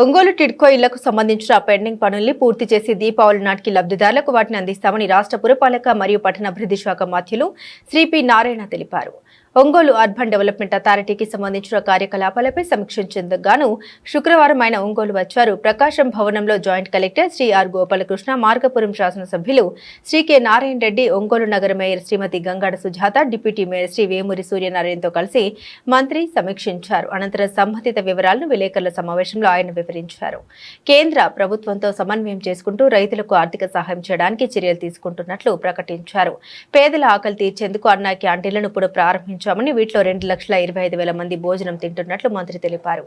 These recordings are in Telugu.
ఒంగోలు టిడ్కో ఇళ్లకు సంబంధించిన పెండింగ్ పనుల్ని పూర్తి చేసి దీపావళి నాటికి లబ్ధిదారులకు వాటిని అందిస్తామని రాష్ట్ర పురపాలక మరియు పట్టణాభివృద్ధి శాఖ మంత్రులు శ్రీ పి నారాయణ తెలిపారు. ఒంగోలు అర్బన్ డెవలప్మెంట్ అథారిటీకి సంబంధించిన కార్యకలాపాలపై సమీక్షించేందుకు గాను శుక్రవారం ఆయన ఒంగోలు వచ్చారు. ప్రకాశం భవనంలో joint collector Shri R Gopalakrishna, Markapuram శాసనసభ్యులు శ్రీ కె నారాయణ రెడ్డి, ఒంగోలు నగర mayor Srimati Gangada Sujatha, deputy mayor Shri Vemuri సూర్యనారాయణతో కలిసి మంత్రి సమీక్షించారు. అనంతరం సంబంధిత వివరాలను విలేకరుల సమావేశంలో ఆయన వివరించారు. కేంద్ర ప్రభుత్వంతో సమన్వయం చేసుకుంటూ రైతులకు ఆర్థిక సహాయం చేయడానికి చర్యలు తీసుకుంటున్నట్లు ప్రకటించారు. పేదల ఆకలి తీర్చేందుకు అన్నా క్యాంటీన్లను ఇప్పుడు ప్రారంభించారు. వీటిలో 2,25,000 మంది భోజనం తింటున్నట్లు మంత్రి తెలిపారు.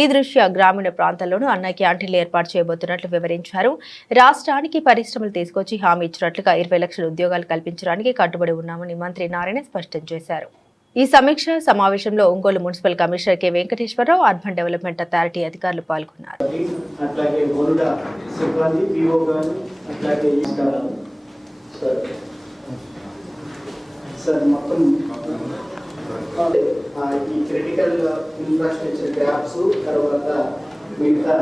ఈ దృష్ట్యా గ్రామీణ ప్రాంతాల్లోనూ అన్న క్యాంటీన్లు ఏర్పాటు చేయబోతున్నట్లు వివరించారు. రాష్ట్రానికి పరిశ్రమలు తీసుకొచ్చి హామీ ఇచ్చినట్లుగా 20 లక్షల ఉద్యోగాలు కల్పించడానికి కట్టుబడి ఉన్నామని మంత్రి నారాయణ స్పష్టం చేశారు. ఈ సమీక్ష సమావేశంలో Ongole municipal commissioner K Venkateswararao, urban development authority అధికారులు పాల్గొన్నారు. ఈ క్రిటికల్ ఇన్ఫ్రాస్ట్రక్చర్ గ్యాప్స్, తర్వాత మిగతా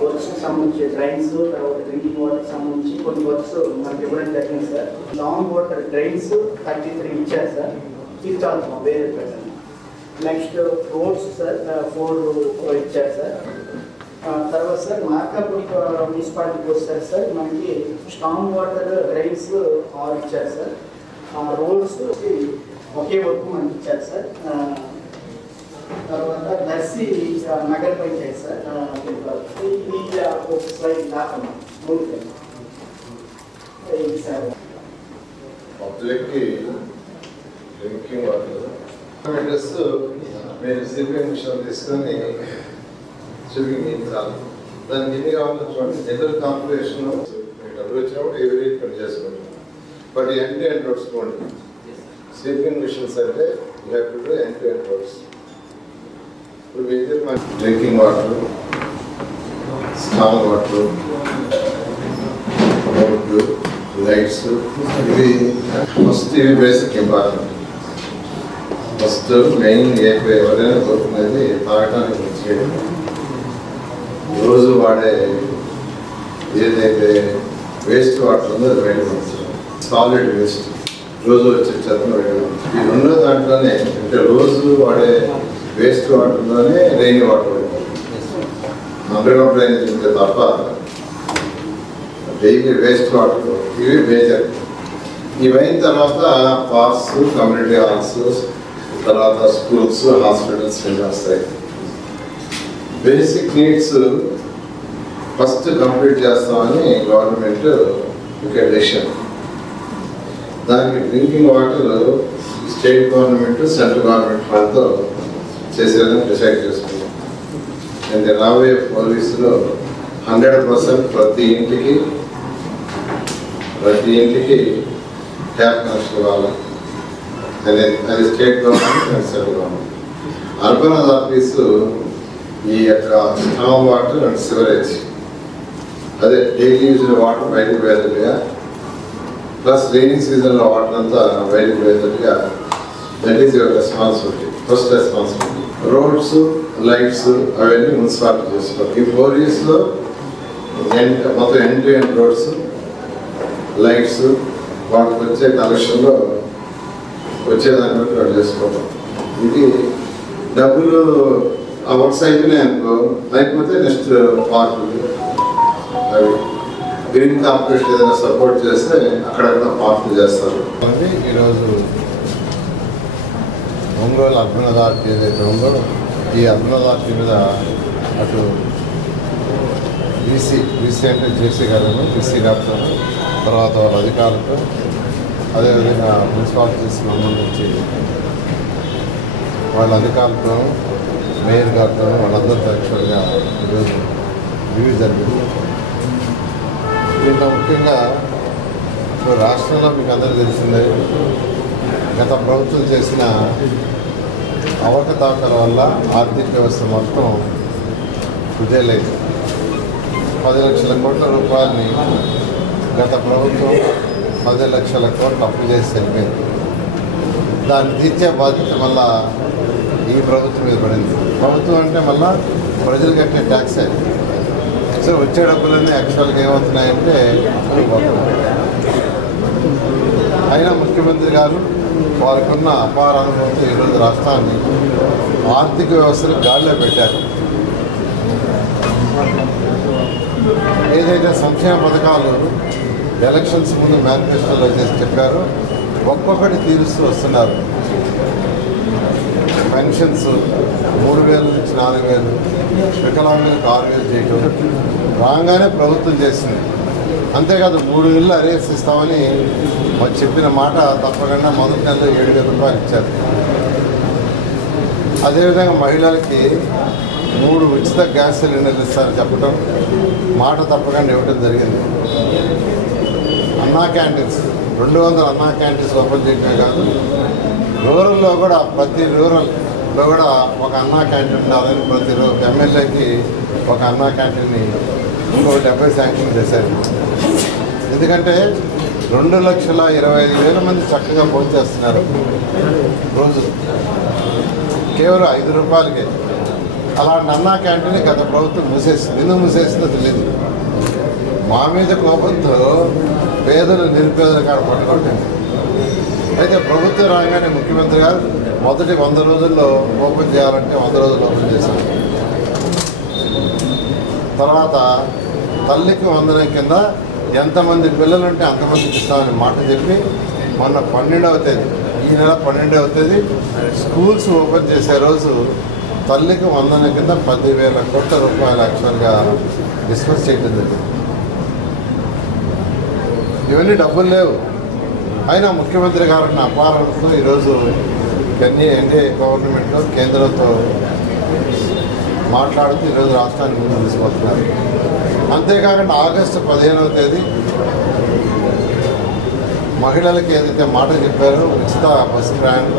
వర్క్స్ సంబంధించి డ్రైన్స్, తర్వాత డ్రింకింగ్ వాటర్ సంబంధించి కొన్ని వర్క్స్ మనకి ఇవ్వడం జరిగింది సార్. లాంగ్ వాటర్ డ్రైన్స్ 33 ఇచ్చారు సార్, తీర్చాల్సిన వేరే ప్రజలు. నెక్స్ట్ రోడ్స్ సార్ 4 ఇచ్చారు సార్. తర్వాత సార్ మార్కాపురం మున్సిపాలిటీకి వస్తారు సార్, మనకి స్ట్రాంగ్ వాటర్ డ్రైన్స్ 6 ఇచ్చారు సార్. రోడ్స్ ఒకే వర్క్ మనకి ఇచ్చారు సార్. తర్వాత దర్శి నగర పంచాయతీ సార్, ఇది ఒక స్లైడ్ దాకా సార్. డ్రింకింగ్ వాటర్ మీరు సిపిఎం మిషన్ తీసుకొని చూపించాలి. దానికి ఎన్ని కావాలో చూడండి. జనరల్ కాంపిటీషన్ డబ్బులు వచ్చినప్పుడు ఎవరి పని చేసుకోండి. But end to end roads పోండి. స్వీపింగ్ మిషన్స్ అంటే ఇప్పుడు ఎండ్ టు ఎండ్ రోడ్స్. ఇప్పుడు వీటి డ్రింకింగ్ వాటర్, స్ట్రాంగ్ వాటర్, రోడ్లు, లైట్స్, ఇవి ఫస్ట్ ఇవి బేసిక్ ఇంపార్టెంట్. ఫస్ట్ మెయిన్ ఎవరైనా కోరుకునేది తాగటానికి వచ్చేది. రోజు వాడే ఏదైతే వేస్ట్ వాటర్ ఉందో అది బయట పంపించడం. సాలిడ్ వేస్ట్, రోజు వచ్చే చెత్తను వేయడం. ఈ రెండో దాంట్లోనే అంటే రోజు వాడే వేస్ట్ వాటర్లోనే రెయిన్ వాటర్ అండర్గ్రౌండ్ డ్రైనేజ్ ఉంటే తప్ప డైలీ వేస్ట్ వాటర్ ఇవి మేజర్. ఇవైన తర్వాత పార్క్స్, కమ్యూనిటీ హాల్స్, తర్వాత స్కూల్స్, హాస్పిటల్స్ ఇవి వస్తాయి. బేసిక్ నీడ్స్ ఫస్ట్ కంప్లీట్ చేస్తామని గవర్నమెంట్ ఒక డెసిషన్. దానికి drinking water state government, central government వాళ్ళతో చేసేదని డిసైడ్ చేసుకున్నాం. అండ్ రాబోయే పోలీసులో 100% ప్రతి ఇంటికి ట్యాప్ కనెక్షన్ ఇవ్వాలి. అది state government and central government. Urban authorities ఈ యొక్క స్ట్రాంగ్ వాటర్ అండ్ సివరేజ్, అదే డైలీ యూజ్ వాటర్ బయటకు పోయేటట్టుగా, ప్లస్ రైనింగ్ సీజన్లో వాటర్ అంతా బయటకు పోయేటట్టుగా, that is your responsibility, first responsibility. Roads, lights అవన్నీ మున్సిపాలిటీ చేసుకోవాలి. ఈ 4 yearsలో మొత్తం end to end roads, lights, వాటికి వచ్చే కలెక్షన్లో వచ్చేదాన్ని బట్టి వాడు చేసుకోవడం. ఇది డబ్బులు ఆ వర్క్స్ అయిపోయినాయి అనుకో, లేకపోతే నెక్స్ట్ పార్క్ అవి గ్రీన్ కార్పొరేషన్ ఏదైనా సపోర్ట్ చేస్తే అక్కడక్కడ పార్కులు చేస్తారు. ఈరోజు ఒంగోలు అర్బన్ అథారిటీ ఏదైతే ఉందో, ఈ అర్బన్ అథారిటీ మీద అటు బీసీ అంటే జేసీ గారు, బీసీ గారితో, తర్వాత వాళ్ళ అధికారులతో, అదేవిధంగా మున్సిపాలిటీస్ సంబంధించి వాళ్ళ అధికారులతో, మేయర్ గారితో, వాళ్ళందరితో యాక్చువల్గా ఈరోజు రివ్యూ జరిగింది. దీంట్లో ముఖ్యంగా ఇప్పుడు రాష్ట్రంలో మీకు అందరూ తెలిసిందే, గత ప్రభుత్వం చేసిన అవకతవకల వల్ల ఆర్థిక వ్యవస్థ మొత్తం కుదేలైంది. 10 లక్షల కోట్ల రూపాయలని గత ప్రభుత్వం 10 లక్షల కోట్లు అప్పు చేసి వెళ్ళిపోయింది. దాన్ని తీర్చే బాధ్యత మళ్ళా ఈ ప్రభుత్వం మీద పడింది. ప్రభుత్వం అంటే మళ్ళా ప్రజలు కట్టే ట్యాక్సే. వచ్చే డబ్బులన్నీ యాక్చువల్గా ఏమవుతున్నాయంటే అయినా ముఖ్యమంత్రి గారు వారికున్న అపార అనుభవంతో ఈరోజు రాష్ట్రాన్ని ఆర్థిక వ్యవస్థను గాడిలో పెట్టారు. ఏదైతే సంక్షేమ పథకాలు ఎలక్షన్స్ ముందు మేనిఫెస్టోలో చేసి చెప్పారో ఒక్కొక్కటి తీరుస్తూ వస్తున్నారు. పెన్షన్స్ 3,000 నుంచి 4,000, వికలాంగులకు 6,000 చేయటం రాగానే ప్రభుత్వం చేసింది. అంతేకాదు 3 నెలలు అరేస్ ఇస్తామని మరి చెప్పిన మాట తప్పకుండా మొదటి నెలలో 7,000 రూపాయలు ఇచ్చారు. అదేవిధంగా మహిళలకి 3 ఉచిత గ్యాస్ సిలిండర్లు ఇస్తారని చెప్పడం మాట తప్పకుండా ఇవ్వడం జరిగింది. అన్నా క్యాంటీన్స్ 200 అన్నా క్యాంటీన్స్ ఓపెన్ చేయడమే కాదు, రూరల్లో కూడా ప్రతి రూరల్లో కూడా ఒక అన్నా క్యాంటీన్ ఉండాలని ప్రతి ఎమ్మెల్యేకి ఒక అన్నా క్యాంటీన్ని 70 శాంక్షన్ చేశారు. ఎందుకంటే 2,25,000 మంది చక్కగా భోంచేస్తున్నారు రోజు కేవలం 5 రూపాయలకే. అలాంటి అన్నా క్యాంటీన్ గత ప్రభుత్వం మూసేసింది. ఎందుకు మూసేసిందో తెలియదు. మా మీద కోపంతో పేదలు నిరుపేదలు కాడ పట్టుకుంటుంది. అయితే ప్రభుత్వం రాగానే ముఖ్యమంత్రి గారు మొదటి 100 రోజుల్లో ఓపెన్ చేయాలంటే 100 రోజులు ఓపెన్ చేశారు. తర్వాత తల్లికి వందనం కింద ఎంతమంది పిల్లలు ఉంటే అంతమందికి ఇస్తామని మాట చెప్పి మొన్న 12వ తేదీ, ఈ నెల 12వ తేదీ స్కూల్స్ ఓపెన్ చేసే రోజు తల్లికి వందనం కింద 10,000 కోట్ల రూపాయలు యాక్చువల్గా డిస్కస్ చేయడం జరిగింది. ఇవన్నీ డబ్బులు లేవు. అయినా ముఖ్యమంత్రి గారిని అపారంతో ఈరోజు ఎన్డీఏ గవర్నమెంట్లో కేంద్రంతో మాట్లాడుతూ ఈరోజు రాష్ట్రాన్ని ముందు తీసుకొస్తున్నారు. అంతేకాకుండా ఆగస్టు 15వ తేదీ మహిళలకు ఏదైతే మాట చెప్పారో ఉచిత బస్సు ప్రయాణం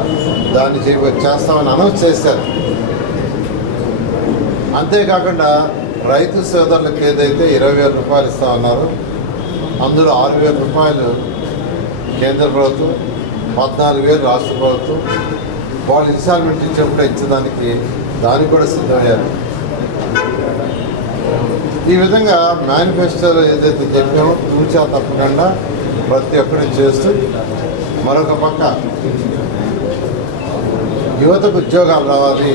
దాన్ని చేస్తామని అనౌన్స్ చేశారు. అంతేకాకుండా రైతు సోదరులకు ఏదైతే 20,000 రూపాయలు ఇస్తామన్నారో అందులో 6,000 రూపాయలు కేంద్ర ప్రభుత్వం, 14,000 రాష్ట్ర ప్రభుత్వం. వాళ్ళు ఇన్స్టాల్మెంట్ ఇచ్చినప్పుడు ఇచ్చేదానికి దానికి కూడా సిద్ధమయ్యారు. ఈ విధంగా మేనిఫెస్టోలో ఏదైతే చెప్పామో తూచా తప్పకుండా ప్రతి ఒక్కరి చేస్తూ మరొక పక్క యువతకు ఉద్యోగాలు రావాలి.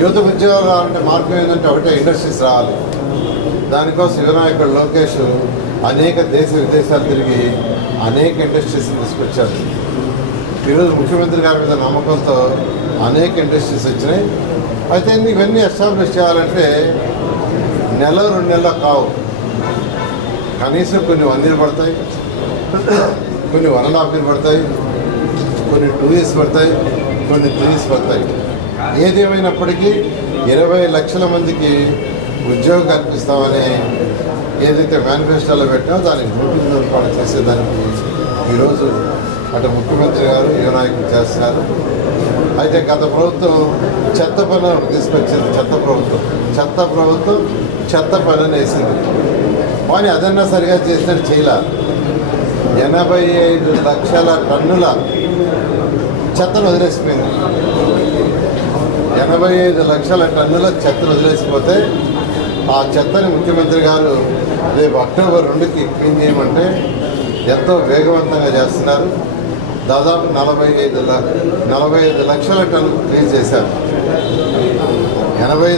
యువతకు ఉద్యోగాలు రావాలంటే మార్గం ఏంటంటే ఒకటే ఇండస్ట్రీస్ రావాలి. దానికోసం వినాయకుడు లోకేష్ అనేక దేశ విదేశాలు తిరిగి అనేక ఇండస్ట్రీస్ తీసుకొచ్చారు. ఈరోజు ముఖ్యమంత్రి గారి మీద నమ్మకంతో అనేక ఇండస్ట్రీస్ వచ్చినాయి. అయితే ఇవన్నీ ఎస్టాబ్లిష్ చేయాలంటే 1-2 నెలలు కావు. కనీసం కొన్ని 1 year పడతాయి, కొన్ని 1.5 years పడతాయి, కొన్ని 2 years పడతాయి, కొన్ని 3 years పడతాయి. ఏదేమైనప్పటికీ 20 లక్షల మందికి ఉద్యోగం కల్పిస్తామని ఏదైతే మేనిఫెస్టోలో పెట్టామో దానికి 100 రూపాయలు చేసేదానికి ఈరోజు అటు ముఖ్యమంత్రి గారు యువనాయకులు చేస్తున్నారు. అయితే గత ప్రభుత్వం చెత్త పన్ను తీసుకొచ్చింది. చెత్త పన్నుని వేసింది. కానీ అదన్నా సరిగా చేసినట్టు చేయాల. 85 లక్షల టన్నుల చెత్తను వదిలేసిపోయింది. 85 లక్షల టన్నుల చెత్తను వదిలేసిపోతే ఆ చెత్తని ముఖ్యమంత్రి గారు రేపు అక్టోబర్ 2కి క్లీన్ చేయమంటే ఎంతో వేగవంతంగా చేస్తున్నారు. దాదాపు 45 లక్షల టన్నులు క్లీన్ చేశారు. 85